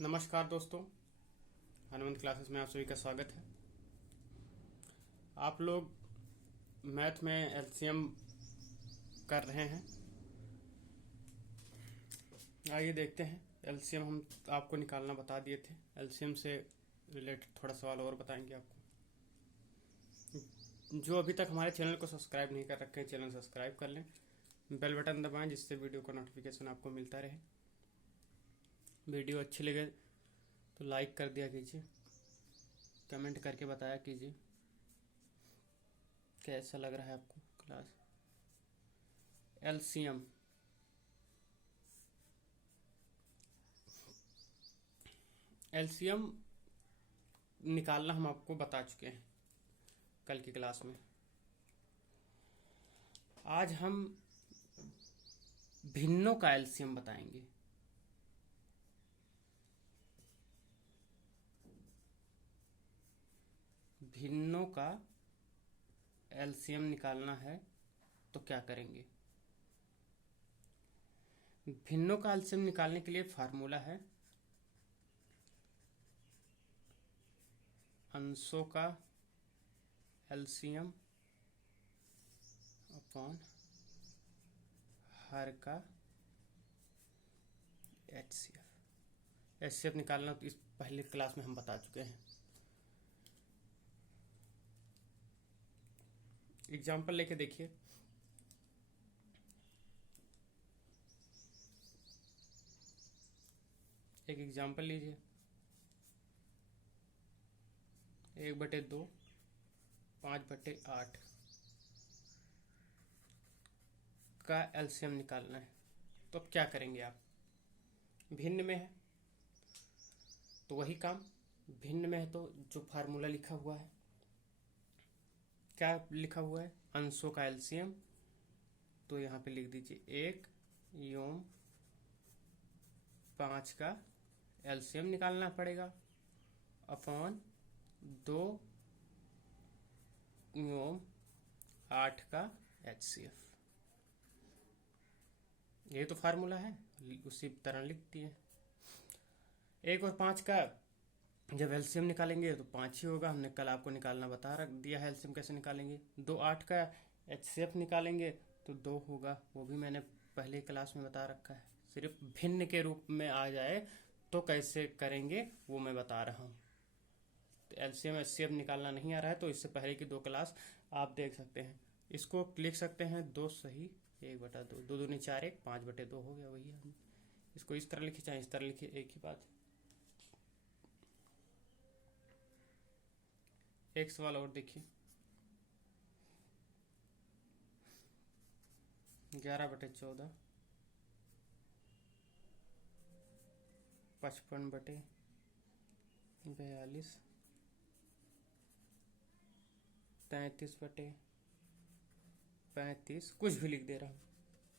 नमस्कार दोस्तों, हनुमंत क्लासेस में आप सभी का स्वागत है। आप लोग मैथ में एलसीएम कर रहे हैं। आइए देखते हैं। एलसीएम हम आपको निकालना बता दिए थे। एलसीएम से रिलेटेड थोड़ा सवाल और बताएंगे आपको। जो अभी तक हमारे चैनल को सब्सक्राइब नहीं कर रखे हैं, चैनल सब्सक्राइब कर लें, बेल बटन दबाएं जिससे वीडियो का नोटिफिकेशन आपको मिलता रहे। वीडियो अच्छी लगे तो लाइक कर दिया कीजिए, कमेंट करके बताया कीजिए कैसा लग रहा है आपको क्लास। एलसीएम एलसीएम निकालना हम आपको बता चुके हैं कल की क्लास में। आज हम भिन्नों का एलसीएम बताएंगे। भिन्नों का एलसीएम निकालना है तो क्या करेंगे। भिन्नों का एलसीएम निकालने के लिए फार्मूला है अंशों का एलसीएम अपॉन हर का एचसीएफ निकालना तो इस पहले क्लास में हम बता चुके हैं। एग्जाम्पल लेके देखिए। एक एग्जाम्पल लीजिए। 1/2 5/8 का एलसीएम निकालना है तो अब क्या करेंगे आप। भिन्न में है तो वही काम, भिन्न में है तो जो फार्मूला लिखा हुआ है, क्या लिखा हुआ है, अंशों का एलसीएम। तो यहाँ पे लिख दीजिए 1/5 का एलसीएम निकालना पड़ेगा अपॉन 2/8 का एचसीएफ। ये तो फार्मूला है, उसी तरह लिख दिए। 1 और 5 का जब एलसीएम निकालेंगे तो 5 ही होगा। हमने कल आपको निकालना बता रख दिया है एलसीएम कैसे निकालेंगे। 2/8 का एचसीएफ निकालेंगे तो 2 होगा, वो भी मैंने पहले क्लास में बता रखा है। सिर्फ भिन्न के रूप में आ जाए तो कैसे करेंगे वो मैं बता रहा हूँ। तो एलसीएम एचसीएफ निकालना नहीं आ रहा है तो इससे पहले की 2 क्लास आप देख सकते हैं। इसको लिख सकते हैं 2 सही 1/2, 2 दूनी 4 1 5/2 हो गया। वही हम इसको इस तरह लिखे चाहे इस तरह लिखे, एक ही बात है। एक सवाल और देखिए। 11/14 55/42 33/35, कुछ भी लिख दे रहा हूँ,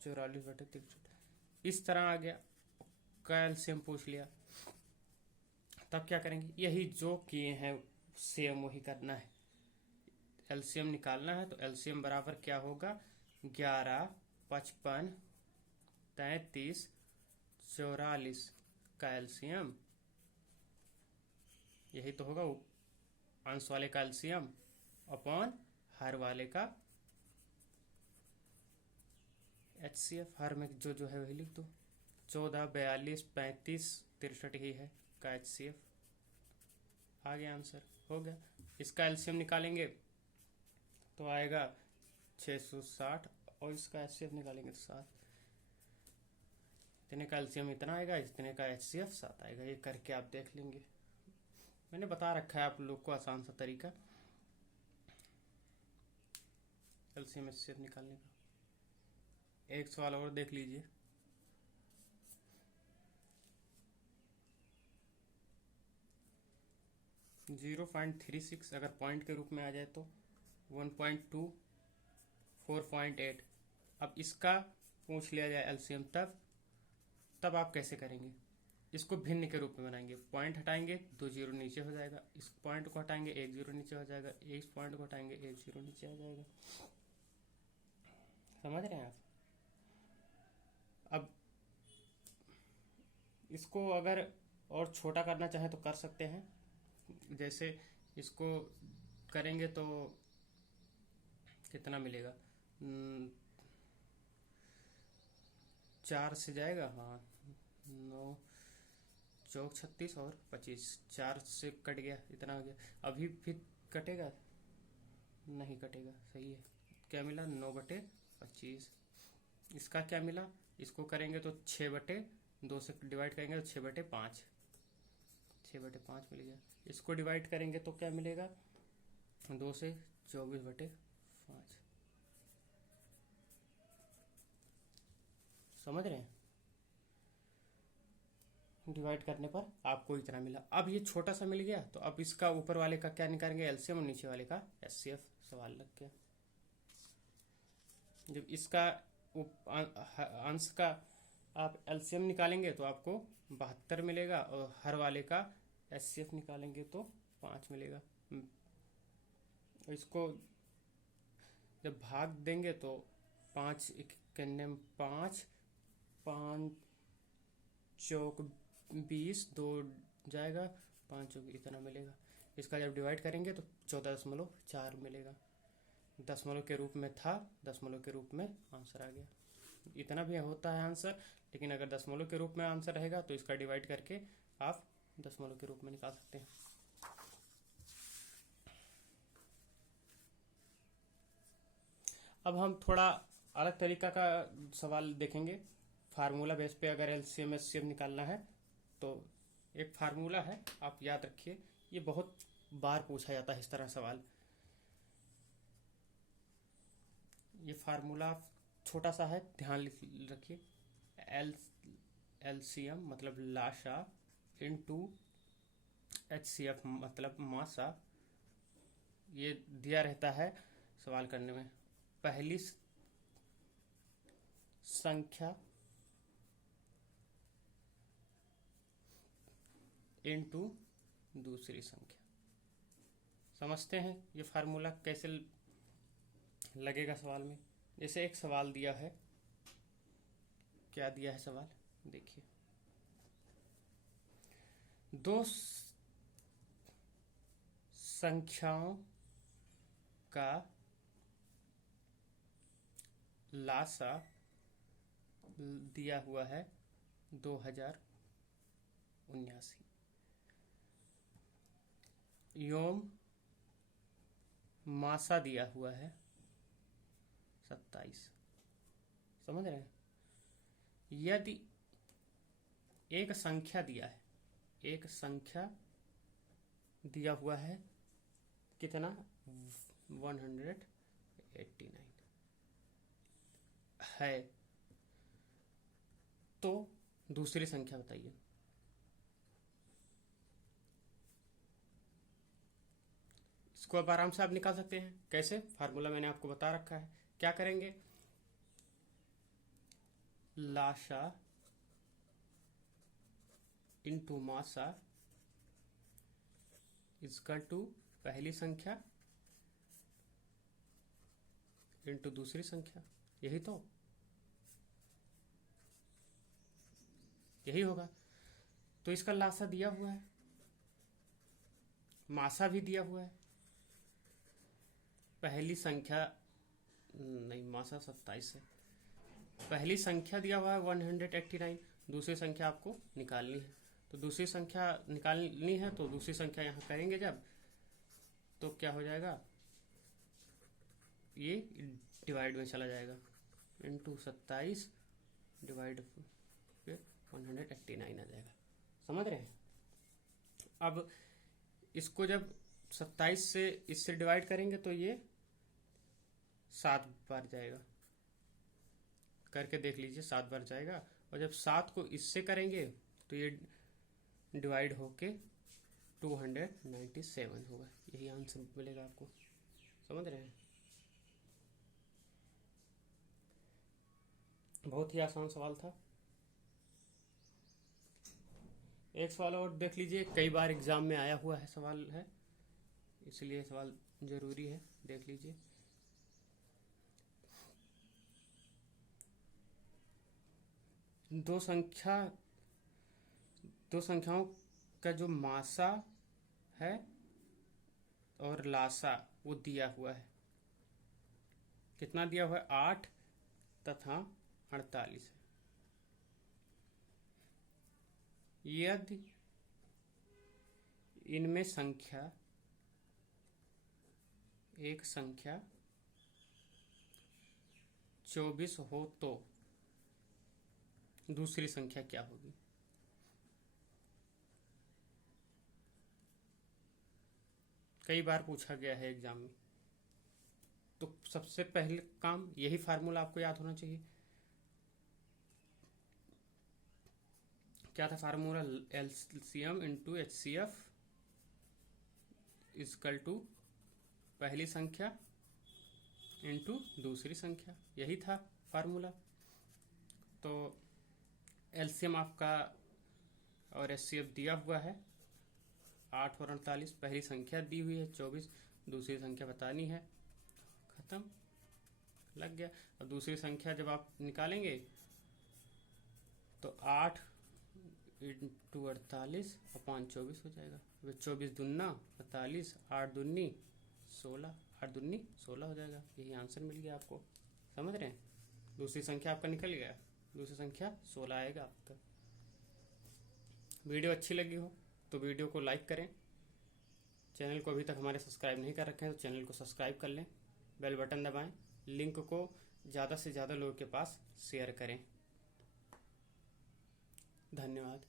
44/63, इस तरह आ गया। कैल्शियम पूछ लिया, तब क्या करेंगे। यही जो किए हैं सेम वही करना है। एलसीएम निकालना है तो एलसीएम बराबर क्या होगा, 11 55 33 44 का एलसीएम, यही तो होगा अंश वाले का एलसीएम अपॉन हर वाले का एचसीएफ। हर में जो जो है वही लिख दो। 14 42 35 63 ही है का एचसीएफ। आ गया आंसर, हो गया। इसका एलसीएम निकालेंगे तो आएगा 660 और इसका एचसीएफ निकालेंगे तो 7। इतने का एलसीएम इतना आएगा, इतने का एचसीएफ 7 आएगा। ये करके आप देख लेंगे, मैंने बता रखा है आप लोग को आसान सा तरीका एलसीएम एचसीएफ निकालने का। एक सवाल और देख लीजिए। (0.36) अगर पॉइंट के रूप में आ जाए तो 1.2 4.8। अब इसका पूछ लिया जाए एलसीएम, तब आप कैसे करेंगे। इसको भिन्न के रूप में बनाएंगे। पॉइंट हटाएंगे 2 जीरो नीचे हो जाएगा, इस पॉइंट को हटाएंगे 1 जीरो नीचे हो जाएगा, इस पॉइंट को हटाएंगे 1 जीरो नीचे आ जाएगा। समझ रहे हैं आप। अब इसको अगर और छोटा करना चाहें तो कर सकते हैं। जैसे इसको करेंगे तो कितना मिलेगा, 4 से जाएगा, हाँ 9 चौक 36 और 25, 4 से कट गया, इतना हो गया। अभी फिर कटेगा, नहीं कटेगा, सही है। क्या मिला, 9/25। इसका क्या मिला, इसको करेंगे तो 6/2 से डिवाइड करेंगे तो 6/5, 6/5 मिल गया। इसको डिवाइड करेंगे तो क्या मिलेगा, 2 से 24/5। समझ रहे हैं, डिवाइड करने पर आपको इतना मिला। अब ये छोटा सा मिल गया, तो अब इसका ऊपर वाले का क्या निकालेंगे, एलसीएम, और नीचे वाले का एचसीएफ। सवाल लग गया। जब इसका अंश का आप एलसीएम निकालेंगे तो आपको 72 मिलेगा, और हर वाले का एचसीएफ निकालेंगे तो 5 मिलेगा। इसको जब भाग देंगे तो 5 इक्यानवे 5, 5 चौक 20, 2 जाएगा, 5 चौक इतना मिलेगा। इसका जब डिवाइड करेंगे तो 14.4 मिलेगा। दशमलव के रूप में था, दशमलव के रूप में आंसर आ गया। इतना भी होता है आंसर, लेकिन अगर दशमलव के रूप में आंसर रहेगा तो इसका डिवाइड करके आप दशमलव के रूप में निकाल सकते हैं। अब हम थोड़ा अलग तरीका का सवाल देखेंगे। फार्मूला बेस पे अगर एलसीएम एचसीएफ निकालना है तो एक फार्मूला है, आप याद रखिए, ये बहुत बार पूछा जाता है इस तरह सवाल। ये फार्मूला छोटा सा है, ध्यान रखिए। एलसीएम मतलब लाशा इनटू एचसीएफ मतलब मासा। ये दिया रहता है सवाल करने में, पहली संख्या इनटू दूसरी संख्या। समझते हैं ये फार्मूला कैसे लगेगा सवाल में। जैसे एक सवाल दिया है, क्या दिया है सवाल देखिए, दो संख्याओं का लासा दिया हुआ है 2079 योम मासा दिया हुआ है 27। समझ रहे हैं। यदि एक संख्या दिया है, एक संख्या दिया हुआ है कितना, 189 है, तो दूसरी संख्या बताइए। इसको अब आराम से आप निकाल सकते हैं। कैसे, फार्मूला मैंने आपको बता रखा है। क्या करेंगे, लाशा इनटू मासा इजकल टू पहली संख्या इनटू दूसरी संख्या। यही तो, यही होगा। तो इसका लासा दिया हुआ है, मासा भी दिया हुआ है। पहली संख्या नहीं, मासा 27 है। पहली संख्या दिया हुआ है 189, दूसरी संख्या आपको निकालनी है। तो दूसरी संख्या निकालनी है तो दूसरी संख्या यहाँ करेंगे जब, तो क्या हो जाएगा, ये डिवाइड में चला जाएगा, इनटू 27 डिवाइड 189 आ जाएगा। समझ रहे हैं। अब इसको जब 27 से इससे डिवाइड करेंगे तो ये 7 बार जाएगा, करके देख लीजिए, 7 बार जाएगा। और जब 7 को इससे करेंगे तो ये डिवाइड होके 297 होगा। यही आंसर मिलेगा आपको। समझ रहे हैं। बहुत ही आसान सवाल था। एक सवाल और देख लीजिए, कई बार एग्जाम में आया हुआ है सवाल है, इसलिए सवाल जरूरी है, देख लीजिए। दो संख्याओं का जो मासा है और लासा वो दिया हुआ है। कितना दिया हुआ है? 8 तथा 48 है। यदि इनमें संख्या एक संख्या 24 हो तो दूसरी संख्या क्या होगी? कई बार पूछा गया है एग्जाम में। तो सबसे पहले काम यही फार्मूला आपको याद होना चाहिए। क्या था formula? LCM into HCF equal to पहली संख्या इंटू दूसरी संख्या, यही था फार्मूला। तो एलसीएम आपका और एचसीएफ दिया हुआ है 8 और 48, पहली संख्या दी हुई है 24, दूसरी संख्या बतानी है, खत्म, लग गया। अब दूसरी संख्या जब आप निकालेंगे तो 8 इंटू 48 अपॉन 24 हो जाएगा। 24 दूना 48, 8 दूनी 16, 8 दूनी 16 हो जाएगा। यही आंसर मिल गया आपको, समझ रहे हैं? दूसरी संख्या आपका निकल गया, दूसरी संख्या 16 आएगा आपका। वीडियो अच्छी लगी हो तो वीडियो को लाइक करें। चैनल को अभी तक हमारे सब्सक्राइब नहीं कर रखे हैं तो चैनल को सब्सक्राइब कर लें, बेल बटन दबाएं, लिंक को ज़्यादा से ज़्यादा लोगों के पास शेयर करें। धन्यवाद।